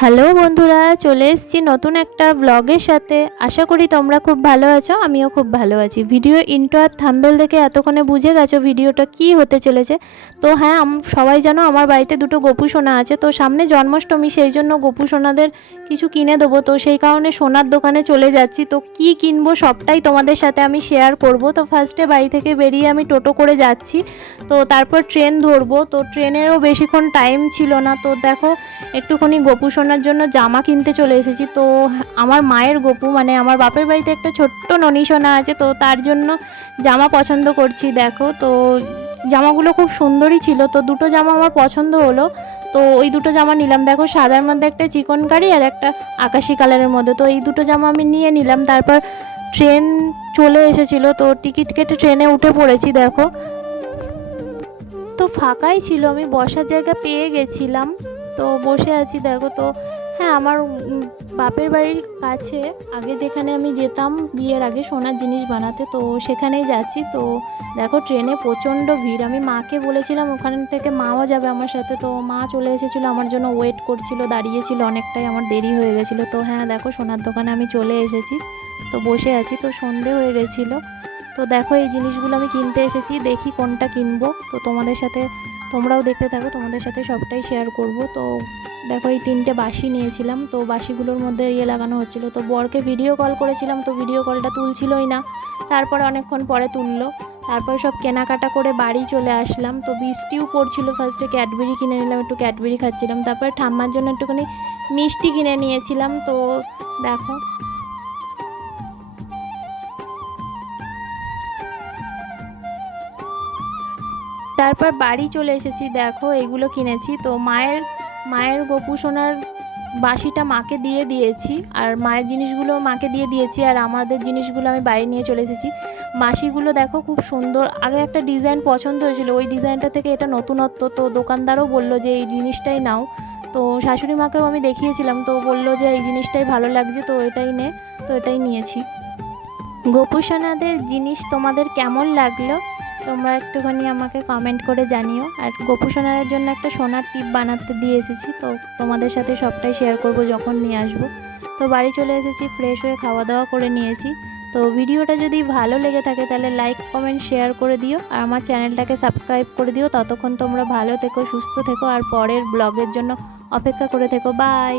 Hello বন্ধুরা, চলে এসেছি নতুন একটা ব্লগের সাথে। আশা করি তোমরা খুব ভালো আছো, আমিও খুব ভালো আছি। ভিডিও ইন্টো আর থাম্বেল দেখে এতক্ষণে বুঝে গেছো ভিডিওটা কি হতে চলেছে? তো হ্যাঁ সবাই জানো আমার বাড়িতে দুটো গোপু সোনা আছে, তো সামনে জন্মাষ্টমী, সেই জন্য গোপু সোনাদের কিছু কিনে দেবো। তো সেই কারণে সোনার দোকানে চলে যাচ্ছি। তো কি কিনবো সবটাই তোমাদের সাথে আমি শেয়ার করব। তো ফার্স্টে বাড়ি থেকে বেরিয়ে আমি টোটো করে যাচ্ছি। তো তারপর ট্রেন ধরবো। তো ট্রেনেরও বেশিক্ষণ টাইম ছিল না। তো দেখো, একটুখানি গোপু সোনার জন্য জামা কিনতে চলে এসেছি। তো আমার মায়ের গোপু মানে আমার বাপের বাড়িতে একটা ছোট্ট ননি সোনা আছে, তো তার জন্য জামা পছন্দ করছি, দেখো। তো জামাগুলো খুব সুন্দরই ছিল, তো দুটো জামা আমার পছন্দ হলো। তো ওই দুটো জামা নিলাম, দেখো, সাদার মধ্যে একটা চিকন কারি আর একটা আকাশি কালারের মধ্যে। তো এই দুটো জামা আমি নিয়ে নিলাম, তারপর ট্রেন চলে এসেছিল, তো টিকিট কেটে ট্রেনে উঠে পড়েছি, দেখো। তো ফাঁকাই ছিল, আমি বসার জায়গা পেয়ে গেছিলাম। তো বসে আছি, দেখো তো। হ্যাঁ আমার বাপের বাড়ির কাছে, আগে যেখানে আমি যেতাম, বিয়ের আগে সোনার জিনিস বানাতে, তো সেখানেই যাচ্ছি। তো দেখো, ট্রেনে প্রচণ্ড ভিড়। আমি মাকে বলেছিলাম, ওখান থেকে মাও যাবে আমার সাথে। তো মা চলে এসেছিল, আমার জন্য ওয়েট করছিল, দাঁড়িয়েছিল অনেকটাই, আমার দেরি হয়ে গেছিল। তো হ্যাঁ দেখো, সোনার দোকানে আমি চলে এসেছি। তো বসে আছি, তো সন্ধে হয়ে গেছিল। তো দেখো, এই জিনিসগুলো আমি কিনতে এসেছি, দেখি কোনটা কিনবো। তো তোমাদের সাথে তোমরাও দেখতে থাকো, তোমাদের সাথে সবটাই শেয়ার করব। তো দেখো, এই তিনটে বাঁশি নিয়েছিলাম, তো বাঁশিগুলোর মধ্যে ইয়ে লাগানো হচ্ছিল। তো বরকে ভিডিও কল করেছিলাম, তো ভিডিও কলটা তুলছিলই না। তারপরে অনেকক্ষণ পরে তুললো। তারপর সব কেনাকাটা করে বাড়ি চলে আসলাম। তো বৃষ্টিও পড়ছিল ফার্স্টে ক্যাডবেরি কিনে নিলাম, একটু ক্যাডবেরি খাচ্ছিলাম। তারপরে ঠাম্মার জন্য একটুখানি মিষ্টি কিনে নিয়েছিলাম। তো দেখো তারপর বাড়ি চলে এসেছি। দেখো, এগুলো কিনেছি। তো মায়ের মায়ের গোপু সোনার বাসিটা মাকে দিয়ে দিয়েছি। আর মায়ের জিনিসগুলো মাকে দিয়ে দিয়েছি। আর আমাদের জিনিসগুলো আমি বাইরে নিয়ে চলে এসেছি। মাসিগুলো দেখো খুব সুন্দর। আগে একটা ডিজাইন পছন্দ হয়েছিল। ওই ডিজাইনটা থেকে এটা নতুনত্ব। তো দোকানদারও বলল যে, এই জিনিসটাই নাও। তো শাশুড়ি মাকেও আমি দেখিয়েছিলাম। তো বলল যে, এই জিনিসটাই ভালো লাগছে। তো এটাই নে। তো এটাই নিয়েছি। গোপু সোনাদের জিনিস তোমাদের কেমন লাগল? তোমরা একটুখানি আমাকে কমেন্ট করে জানিও। আর গোপু সোনার জন্য একটা সোনার টিপ বানাতে দিয়ে এসেছি, তো তোমাদের সাথে সবটাই শেয়ার করব যখন নিয়ে আসব। তো বাড়ি চলে এসেছি ফ্রেশ হয়ে খাওয়া দাওয়া করে নিয়েছি। তো ভিডিওটা যদি ভালো লেগে থাকে তাহলে লাইক কমেন্ট শেয়ার করে দিও। আর আমার চ্যানেলটাকে সাবস্ক্রাইব করে দিও। ততক্ষণ তোমরা ভালো থেকো, সুস্থ থেকো। আর পরের ব্লগের জন্য অপেক্ষা করে থেকো। বাই